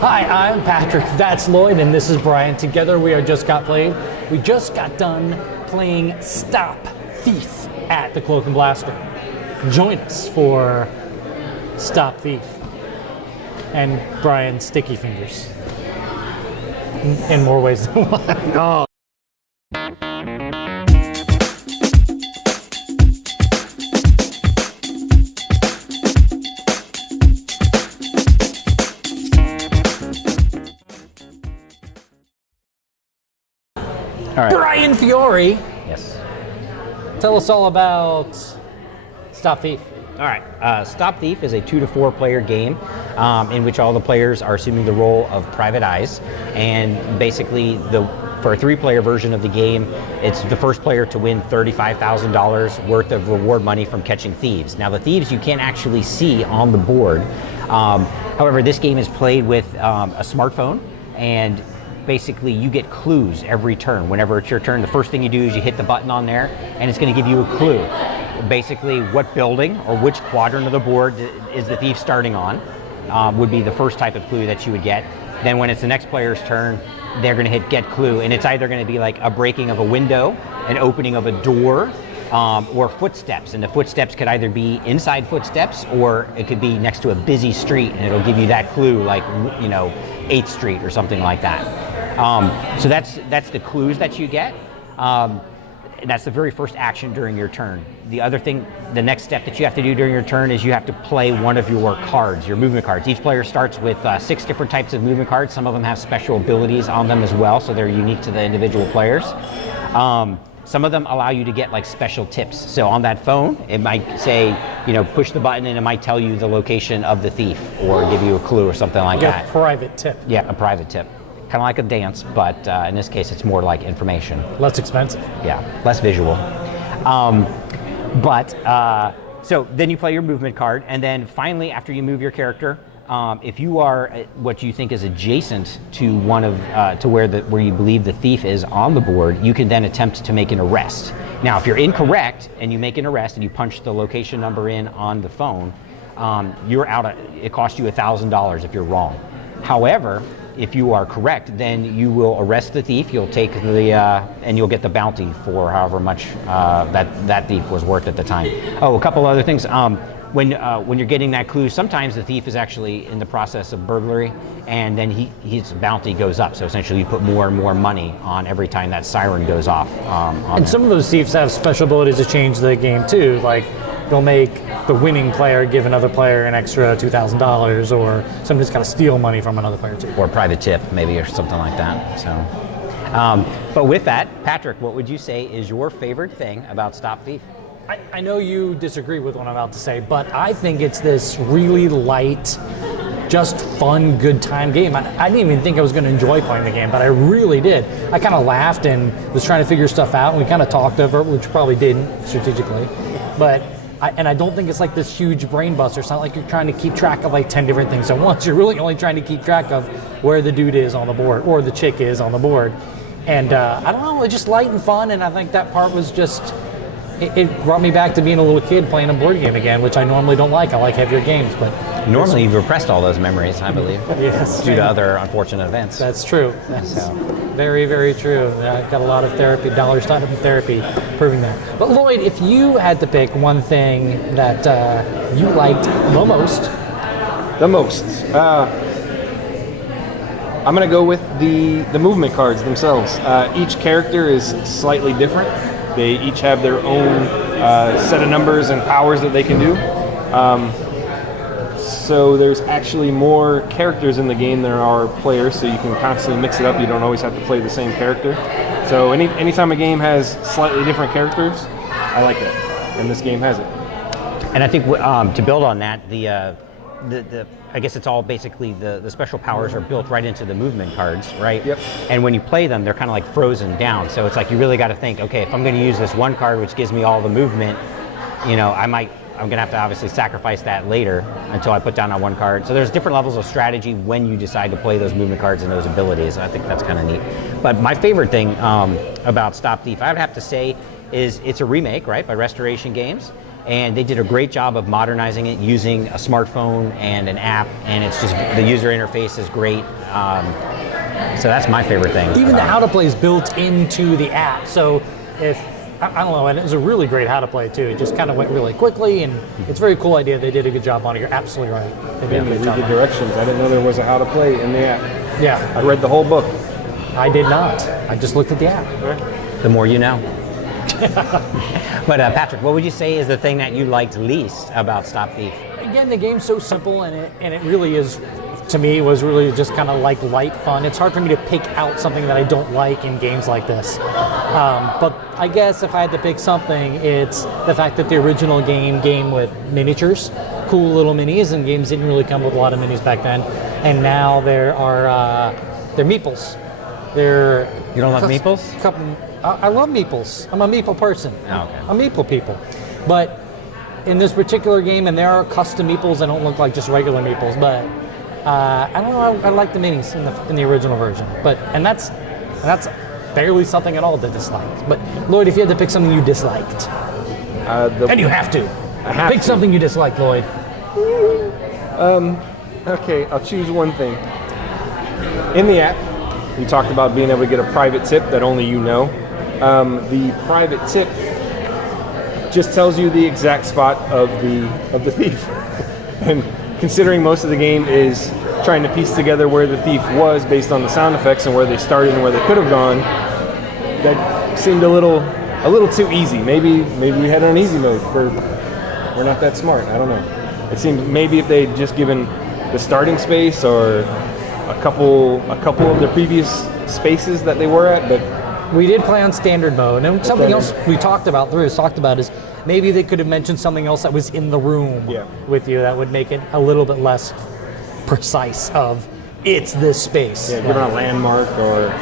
Hi, I'm Patrick. That's Lloyd, and this is Brian. Together, we just got done playing Stop Thief at the Cloak and Blaster. Join us for Stop Thief and Brian's Sticky Fingers in more ways than one. Oh. All right. Brian Fiore, Yes. tell us all about Stop Thief. All right. Stop Thief is a 2 to 4 player game in which all the players are assuming the role of private eyes, and basically for a 3-player version of the game, it's the first player to win $35,000 worth of reward money from catching thieves. Now, the thieves you can't actually see on the board. However, this game is played with a smartphone, and basically you get clues every turn. Whenever it's your turn, the first thing you do is you hit the button on there, and it's going to give you a clue. Basically, what building or which quadrant of the board is the thief starting on would be the first type of clue that you would get. Then when it's the next player's turn, they're going to hit get clue, and it's either going to be like a breaking of a window, an opening of a door, or footsteps. And the footsteps could either be inside footsteps, or it could be next to a busy street, and it'll give you that clue, like 8th Street or something like that. So that's the clues that you get. That's the very first action during your turn. The other thing, the next step that you have to do during your turn is you have to play one of your cards, your movement cards. Each player starts with 6 different types of movement cards. Some of them have special abilities on them as well, so they're unique to the individual players. Some of them allow you to get like special tips. So on that phone, it might say, push the button and it might tell you the location of the thief or give you a clue or something like that. A private tip. Yeah, a private tip. Kind of like a dance, but in this case, it's more like information. Less expensive. Yeah, less visual. So then you play your movement card, and then finally, after you move your character, if you are what you think is adjacent to one of where you believe the thief is on the board, you can then attempt to make an arrest. Now, if you're incorrect and you make an arrest and you punch the location number in on the phone, you're out. It costs you $1,000 if you're wrong. However, if you are correct, then you will arrest the thief. You'll take and you'll get the bounty for however much that thief was worth at the time. Oh, a couple other things. When you're getting that clue, sometimes the thief is actually in the process of burglary, and then his bounty goes up. So essentially, you put more and more money on every time that siren goes off. And some of those thieves have special abilities to change the game too. Like they'll make the winning player give another player an extra $2,000, or somebody's got to steal money from another player too. Or a private tip, maybe, or something like that. So, but with that, Patrick, what would you say is your favorite thing about Stop Thief? I know you disagree with what I'm about to say, but I think it's this really light, just fun, good time game. I didn't even think I was going to enjoy playing the game, but I really did. I kind of laughed and was trying to figure stuff out, and we kind of talked over it, which probably didn't strategically. But I don't think it's like this huge brain buster. It's not like you're trying to keep track of like 10 different things at once. You're really only trying to keep track of where the dude is on the board or the chick is on the board. And I don't know, it's just light and fun, and I think that part was just... It brought me back to being a little kid playing a board game again, which I normally don't like. I like heavier games, but... Normally you've repressed all those memories, I believe. Yes. Due to other unfortunate events. That's true. That's very, very true. I've got a lot of therapy, dollars tied up in therapy, proving that. But Lloyd, if you had to pick one thing that you liked the most... The most? I'm going to go with the movement cards themselves. Each character is slightly different. They each have their own set of numbers and powers that they can do. So there's actually more characters in the game than there are players, so you can constantly mix it up. You don't always have to play the same character. So anytime a game has slightly different characters, I like it. And this game has it. And I think to build on that, I guess it's all basically the special powers are built right into the movement cards, right? Yep. And when you play them, they're kind of like frozen down. So it's like you really got to think, okay, if I'm going to use this one card which gives me all the movement, I'm going to have to obviously sacrifice that later until I put down that one card. So there's different levels of strategy when you decide to play those movement cards and those abilities. I think that's kind of neat. But my favorite thing about Stop Thief, I would have to say, is it's a remake, right, by Restoration Games. and they did a great job of modernizing it using a smartphone and an app, and it's just the user interface is great. So that's my favorite thing. Even the how to play is built into the app. So if I don't know, and it was a really great how to play too. It just kind of went really quickly, and it's a very cool idea. They did a good job on it. You're absolutely right. They did a And good read job the on it. directions. I didn't know there was a how to play in the app. Yeah, I read the whole book. I did not. I just looked at the app. The more you know. But Patrick, what would you say is the thing that you liked least about Stop Thief? Again, the game's so simple, and it really is. To me, was really just kind of like light fun. It's hard for me to pick out something that I don't like in games like this. But I guess if I had to pick something, it's the fact that the original game with miniatures, cool little minis, and games didn't really come with a lot of minis back then. And now there are they're meeples. They're You don't love meeples? I love meeples. I'm a meeple person. Oh, okay. I'm meeple people. But in this particular game, and there are custom meeples that don't look like just regular meeples, but I don't know. I like the minis in the original version, and that's barely something at all to dislike. But Lloyd, if you had to pick something you disliked, and you have to, pick something you dislike, Lloyd. Okay, I'll choose one thing. In the app, you talked about being able to get a private tip that only you know. The private tip just tells you the exact spot of the thief, and considering most of the game is trying to piece together where the thief was based on the sound effects and where they started and where they could have gone, that seemed a little too easy. Maybe we had it on easy mode for we're not that smart. I don't know. It seemed maybe if they'd just given the starting space or a couple of the previous spaces that they were at, but We did play on standard mode, and something else we talked about is maybe they could have mentioned something else that was in the room with you that would make it a little bit less precise of it's this space. yeah, given a landmark or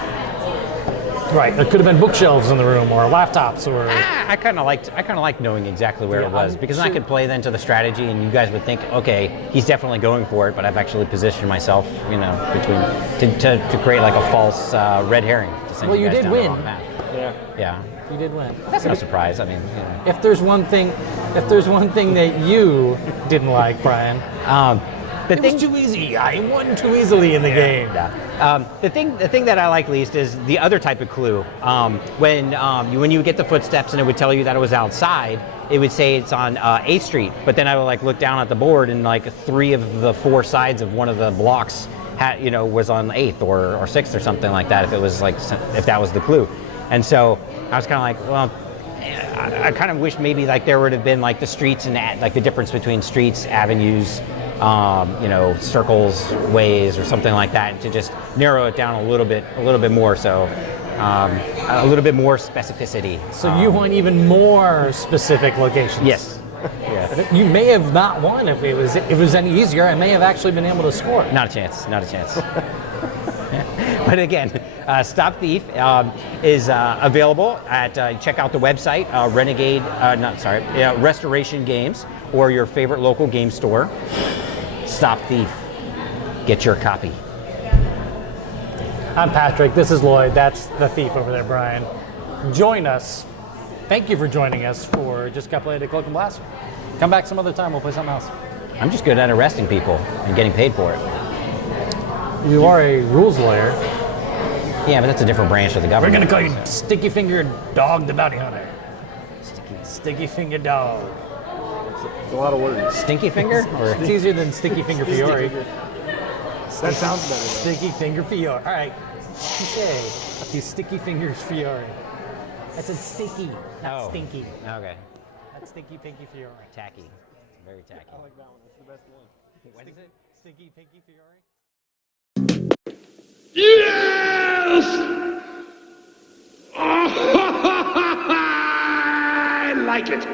Right. There could have been bookshelves in the room or laptops or. I kind of liked knowing exactly where it was, because then I sure. could play then to the strategy, and you guys would think, okay, he's definitely going for it, but I've actually positioned myself, between to create like a false red herring. To send Well, you guys did down the win. wrong path. yeah. Yeah, You did win. that's no surprise. I mean, If there's one thing that you didn't like, Brian, the it thing was too easy. I won too easily in the game. Yeah. The thing that I like least is the other type of clue. When you would get the footsteps and it would tell you that it was outside, it would say it's on 8th Street. But then I would look down at the board, and 3 of the 4 sides of one of the blocks was on 8th or 6th or something like that. If that was the clue, and so I was kind of well. I kind of wish maybe there would have been the streets and the difference between streets, avenues, circles, ways, or something like that, to just narrow it down a little bit more. So a little bit more specificity. So you want even more specific locations. Yes. Yeah. You may have not won if it was any easier. I may have actually been able to score. Not a chance. Not a chance. But again, Stop Thief is available at check out the website Restoration Games, or your favorite local game store. Stop Thief. Get your copy. I'm Patrick. This is Lloyd. That's the thief over there, Brian. Join us. Thank you for joining us for Just Got Played at Cloak and Blast. Come back some other time. We'll play something else. I'm just good at arresting people and getting paid for it. You are a rules lawyer. Yeah, but that's a different branch of the We're government. gonna call you Sticky Fingered Dog the Bounty Hunter. Sticky Fingered Dog. It's a lot of words. Stinky Finger? Or It's easier than Sticky Finger Fiore. That sounds better. Sticky Finger Fiore. All right. Okay. These Sticky Fingers Fiore. I said sticky, not Oh. stinky. Okay. That's Stinky Pinky Fiore. Tacky. Very tacky. I like that one. It's the best one. What is it? Stinky Pinky Fiore. Yes! I like it.